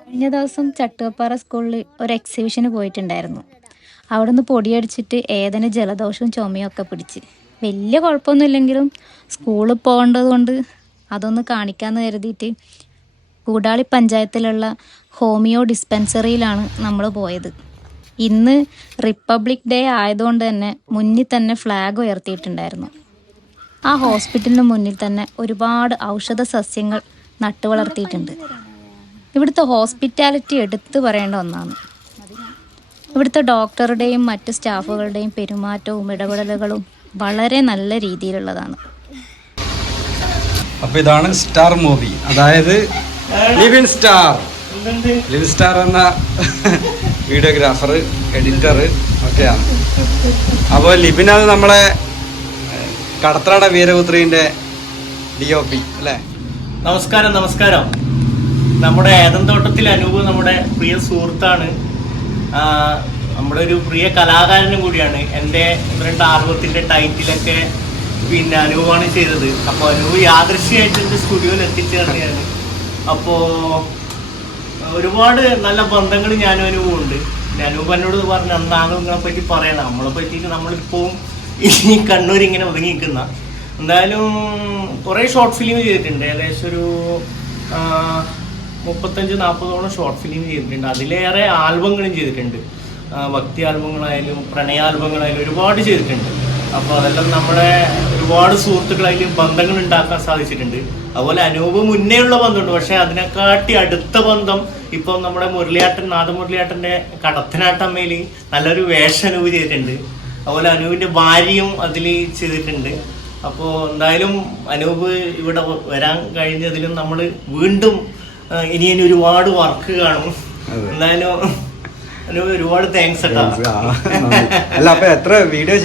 കഴിഞ്ഞ ദിവസം ചട്ടുവപ്പാറ സ്കൂളിൽ ഒരു എക്സിബിഷന് പോയിട്ടുണ്ടായിരുന്നു. അവിടുന്ന് പൊടിയടിച്ചിട്ട് ഏതിന് ജലദോഷവും ചുമയും ഒക്കെ പിടിച്ച്. വലിയ കുഴപ്പമൊന്നുമില്ലെങ്കിലും സ്കൂളിൽ പോകേണ്ടത് കൊണ്ട് അതൊന്ന് കാണിക്കാമെന്ന് കരുതിയിട്ട് കൂടാളി പഞ്ചായത്തിലുള്ള ഹോമിയോ ഡിസ്പെൻസറിയിലാണ് നമ്മൾ പോയത്. ഇന്ന് റിപ്പബ്ലിക് ഡേ ആയതുകൊണ്ട് തന്നെ മുന്നിൽ തന്നെ ഫ്ലാഗ് ഉയർത്തിയിട്ടുണ്ടായിരുന്നു. ആ ഹോസ്പിറ്റലിന് മുന്നിൽ തന്നെ ഒരുപാട് ഔഷധ സസ്യങ്ങൾ നട്ടുവളർത്തിയിട്ടുണ്ട്. ഇവിടുത്തെ ഹോസ്പിറ്റാലിറ്റി എടുത്തു പറയേണ്ട ഒന്നാണ്. ഇവിടുത്തെ ഡോക്ടറുടെയും മറ്റ് സ്റ്റാഫുകളുടെയും പെരുമാറ്റവും ഇടപെടലുകളും വളരെ നല്ല രീതിയിലുള്ളതാണ്. അപ്പോൾ ഇതാണ് സ്റ്റാർ മൂവി, അതായത് ലിവിൻ സ്റ്റാർ എന്ന വീഡിയോഗ്രാഫർ, എഡിറ്റർ ഒക്കെയാണ്. അപ്പോൾ ലിബിനത് നമ്മളെ കടത്തനാട വീരപുത്രീൻ്റെ DOP അല്ലേ? നമസ്കാരം. നമ്മുടെ ഏതന്തോട്ടത്തിൽ അനൂപ് നമ്മുടെ പ്രിയ സുഹൃത്താണ്, നമ്മുടെ ഒരു പ്രിയ കലാകാരനും കൂടിയാണ്. എൻ്റെ 2 ആൽബത്തിൻ്റെ ടൈറ്റിലൊക്കെ പിന്നെ അനൂപാണ് ചെയ്തത്. അപ്പോൾ അനൂപ് യാദൃശ്യമായിട്ട് എൻ്റെ സ്റ്റുഡിയോയിൽ എത്തിച്ചേർന്നതാണ്. അപ്പോൾ ഒരുപാട് നല്ല ബന്ധങ്ങൾ ഞാനും അനൂപും ഉണ്ട്. അനൂപ് എന്നോട് പറഞ്ഞു എന്താണ് നിങ്ങളെ പറ്റി പറയണം, നമ്മളെ പറ്റിയിട്ട് നമ്മളിപ്പോൾ ഈ കണ്ണൂർ ഇങ്ങനെ ഒതുങ്ങി നിൽക്കുന്ന. എന്തായാലും കുറേ ഷോർട്ട് ഫിലിം ചെയ്തിട്ടുണ്ട്. ഏകദേശം ഒരു 35-40 ഷോർട്ട് ഫിലിം ചെയ്തിട്ടുണ്ട്. അതിലേറെ ആൽബങ്ങളും ചെയ്തിട്ടുണ്ട്. ഭക്തി ആൽബങ്ങളായാലും പ്രണയ ആൽബങ്ങളായാലും ഒരുപാട് ചെയ്തിട്ടുണ്ട്. അപ്പോൾ അതെല്ലാം നമ്മുടെ ഒരുപാട് സുഹൃത്തുക്കളായാലും ബന്ധങ്ങൾ ഉണ്ടാക്കാൻ സാധിച്ചിട്ടുണ്ട്. അതുപോലെ അനൂപ് മുന്നേ ഉള്ള ബന്ധമുണ്ട്, പക്ഷെ അതിനെക്കാട്ടി അടുത്ത ബന്ധം ഇപ്പം നമ്മുടെ നാദമുരളിയാട്ടൻ്റെ കടത്തനാട്ടമ്മയിൽ നല്ലൊരു വേഷം അനൂപ് ചെയ്തിട്ടുണ്ട്. അതുപോലെ അനൂപിൻ്റെ ഭാര്യയും അതിൽ ചെയ്തിട്ടുണ്ട്. അപ്പോൾ എന്തായാലും അനൂപ് ഇവിടെ വരാൻ കഴിഞ്ഞതിലും നമ്മൾ വീണ്ടും ഇനി ഒരുപാട് വർക്ക് കാണും. എന്തായാലും അനൂപ് ഒരുപാട് താങ്ക്സ് കേട്ടോ. അല്ല, അപ്പൊ എത്ര വീഡിയോ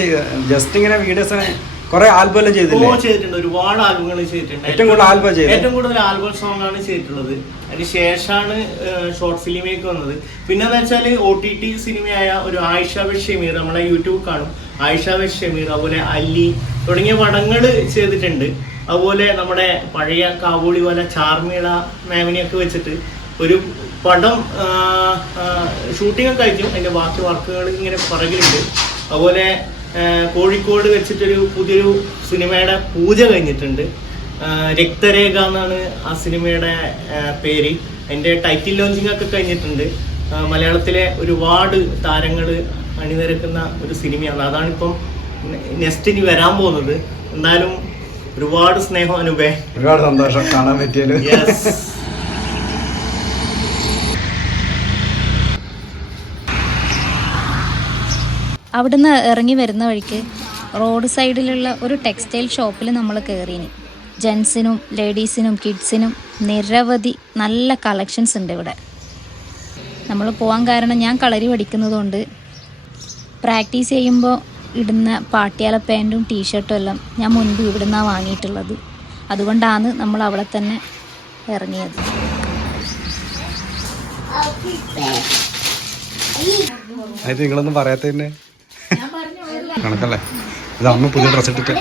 ജസ്റ്റ് ഇങ്ങനെ വീഡിയോസ് കുറെ ആൽബം ചെയ്തിട്ടുണ്ട്, ഒരുപാട് ആൽബങ്ങൾ ചെയ്തിട്ടുണ്ട്. ഏറ്റവും കൂടുതൽ ആൽബം സോങ് ആണ് ചെയ്തിട്ടുള്ളത്. അതിന് ശേഷമാണ് ഷോർട്ട് ഫിലിമേക്ക് വന്നത്. പിന്നെന്ന് വെച്ചാൽ OTT സിനിമയായ ഒരു ആയിഷ ബിൻ ഷമീർ, നമ്മളെ യൂട്യൂബ് കാണും, ആയിഷ ബിൻ ഷമീർ, അതുപോലെ അല്ലി തുടങ്ങിയ പടങ്ങൾ ചെയ്തിട്ടുണ്ട്. അതുപോലെ നമ്മുടെ പഴയ കാബൂളിവാല ചാർമിള മാമിനെയൊക്കെ വെച്ചിട്ട് ഒരു പടം ഷൂട്ടിംഗ് ഒക്കെ കഴിഞ്ഞു. അതിൻ്റെ ബാക്കി വർക്കുകൾ ഇങ്ങനെ പുറകിലുണ്ട്. അതുപോലെ കോഴിക്കോട് വെച്ചിട്ടൊരു പുതിയൊരു സിനിമയുടെ പൂജ കഴിഞ്ഞിട്ടുണ്ട്. രക്തരേഖ എന്നാണ് ആ സിനിമയുടെ പേര്. അതിൻ്റെ ടൈറ്റിൽ ലോഞ്ചിങ് ഒക്കെ കഴിഞ്ഞിട്ടുണ്ട്. മലയാളത്തിലെ ഒരുപാട് താരങ്ങൾ അണിനിരക്കുന്ന ഒരു സിനിമയാണ്. അതാണിപ്പം നെക്സ്റ്റ് ഇനി വരാൻ പോകുന്നത്. എന്നാലും ഒരുപാട് സ്നേഹം അനൂപേ, ഒരുപാട് സന്തോഷം കാണാൻ പറ്റിയത്. അവിടുന്ന് ഇറങ്ങി വരുന്ന വഴിക്ക് റോഡ് സൈഡിലുള്ള ഒരു ടെക്സ്റ്റൈൽ ഷോപ്പിൽ നമ്മൾ കയറിയിന്. ജെൻസിനും ലേഡീസിനും കിഡ്സിനും നിരവധി നല്ല കളക്ഷൻസ് ഉണ്ട് ഇവിടെ. നമ്മൾ പോകാൻ കാരണം ഞാൻ കളരി പഠിക്കുന്നതുകൊണ്ട് പ്രാക്ടീസ് ചെയ്യുമ്പോൾ ഇടുന്ന പാട്ടിയാല പാൻറ്റും ടീഷർട്ടും എല്ലാം ഞാൻ മുൻപ് ഇവിടുന്നാണ് വാങ്ങിയിട്ടുള്ളത്. അതുകൊണ്ടാണ് നമ്മൾ അവിടെ തന്നെ ഇറങ്ങിയത്. അത് നിങ്ങളൊന്നും പറയാത്തന്നെ കണക്കല്ലേ? ഇത് അമ്മ പുതിയ ഡ്രസ് ഇട്ടിട്ട്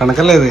കണക്കല്ലേ ഇത്?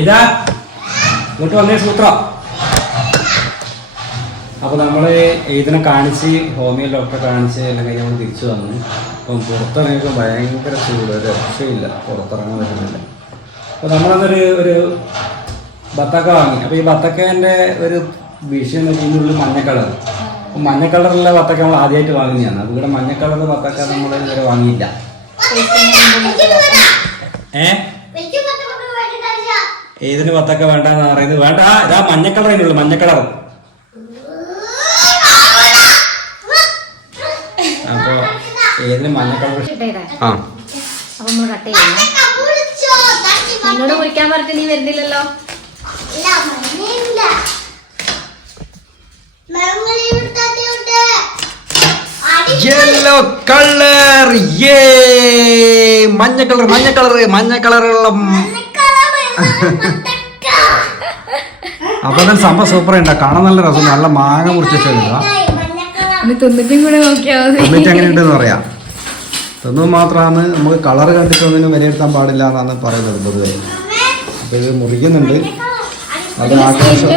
ഇങ്ങോട്ട് വന്നേ സൂത്ര. അപ്പോൾ നമ്മൾ ഇതിനെ കാണിച്ച് ഹോമിയോ ഡോക്ടറെ കാണിച്ച് എല്ലാം കഴിഞ്ഞ് നമ്മൾ തിരിച്ചു വന്നു. അപ്പം പുറത്തിറങ്ങിയപ്പോൾ ഭയങ്കര ചൂട്, ഒരു രക്ഷയില്ല, പുറത്തിറങ്ങാൻ പറ്റുന്നില്ല. അപ്പോൾ നമ്മളതൊരു ബത്തക്ക വാങ്ങി. അപ്പോൾ ഈ ബത്തക്കേൻ്റെ ഒരു വിഷയം എന്ന് വെച്ചാൽ ഇതിനുള്ളിൽ മഞ്ഞ കളർ. അപ്പം മഞ്ഞ കളറുള്ള ബത്തക്ക നമ്മൾ ആദ്യമായിട്ട് വാങ്ങുന്നതാണ്. അപ്പോൾ ഇവിടെ മഞ്ഞ കളർ ബത്തക്ക നമ്മൾ ഇതുവരെ വാങ്ങിയില്ല. ഏതിന് ബത്തക്ക വേണ്ടെന്ന് പറയുന്നത്? വേണ്ട, ഇതാ മഞ്ഞ കളർ അതിനുള്ളൂ, മഞ്ഞ കളർ. അപ്പോൾ ഏതിന് മഞ്ഞ കളർ? ആ അപ്പൊ നമ്മൾ കട്ട് ചെയ്യുന്നു. നിന്നോട് കുളിക്കാൻ പറഞ്ഞിട്ട് നീ വരുന്നില്ലല്ലോ. യെല്ലോ കളർ, മഞ്ഞ കളർ, മഞ്ഞ കളർ, മഞ്ഞ കളറുള്ള. അപ്പൊ സംഭവം സൂപ്പർ ഉണ്ടാ, കാണാൻ നല്ല രസം. നല്ല മാങ്ങ മുറിച്ച് തിന്നിട്ട് എങ്ങനെയുണ്ടെന്ന് പറയാം. തിന്നത് മാത്രമാണ്, നമുക്ക് കളർ കണ്ടിട്ടൊന്നിനും വിലയിരുത്താൻ പാടില്ല എന്നാണ് പറയുന്നത് പൊതുവെ. അപ്പൊ ഇത് മുറിക്കുന്നുണ്ട്, അത് ആഘോഷം.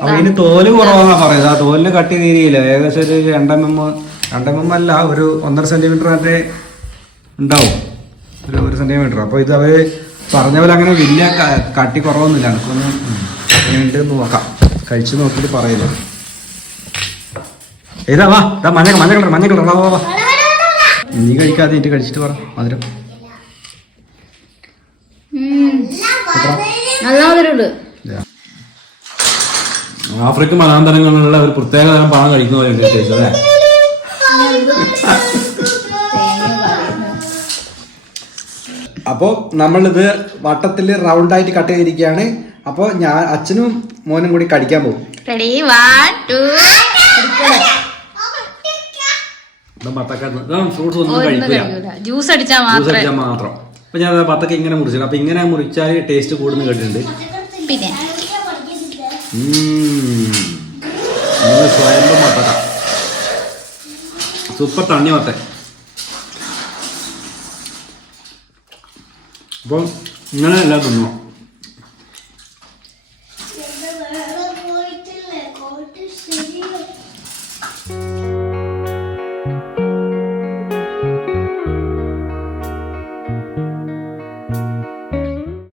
അപ്പൊ ഇതിന് തോല് കുറവാന്നാ പറയുന്നത്. ആ തോലിന് കട്ടി തീരെയില്ല, ഏകദേശം ഒരു 2 mm അല്ല, ഒരു 1.5 സെന്റിമീറ്റർ മറ്റേ ഉണ്ടാവും, ഒരു 1 സെന്റിമീറ്റർ. അപ്പോൾ ഇത് അവർ പറഞ്ഞ പോലെ അങ്ങനെ വലിയ കട്ടി കുറവൊന്നുമില്ല. എനിക്കൊന്ന് ഉണ്ടെന്ന് നോക്കാം, കഴിച്ചു നോക്കിയിട്ട് പറയില്ല. ഏതാ വാ, മഞ്ഞ കളർ, മഞ്ഞ കളർ, വാ വാ. നീ കഴിക്കാതെ എനിക്ക് കഴിച്ചിട്ട് പറ മധുരം. ആഫ്രിക്കൻ മലാന്തരങ്ങളിലുള്ള ഒരു പ്രത്യേക തരം പഴം കഴിക്കുന്ന പോലെ ഉണ്ട് ടേസ്റ്റ് അല്ലേ? അപ്പോൾ നമ്മളിത് വട്ടത്തിൽ റൗണ്ടായിട്ട് കട്ട് ചെയ്തിരിക്കുകയാണ്. അപ്പോൾ ഞാൻ അച്ഛനും മോനും കൂടി കടിക്കാൻ പോകും. ഫ്രൂട്ട്സ് ഒന്നും കഴിക്കില്ല, ജ്യൂസ് അടിച്ചാൽ മാത്രം. അപ്പൊ ഞാൻ ബത്തക്ക ഇങ്ങനെ മുറിച്ചില്ല. അപ്പൊ ഇങ്ങനെ മുറിച്ചാൽ ടേസ്റ്റ് കൂടുന്നു കേട്ടിട്ടുണ്ട്. പിന്നെ സ്വയം ബത്തക്ക സൂപ്പർ തണ്ണി വത്തൻ. അപ്പം ഇങ്ങനെ എല്ലാം തിന്നു.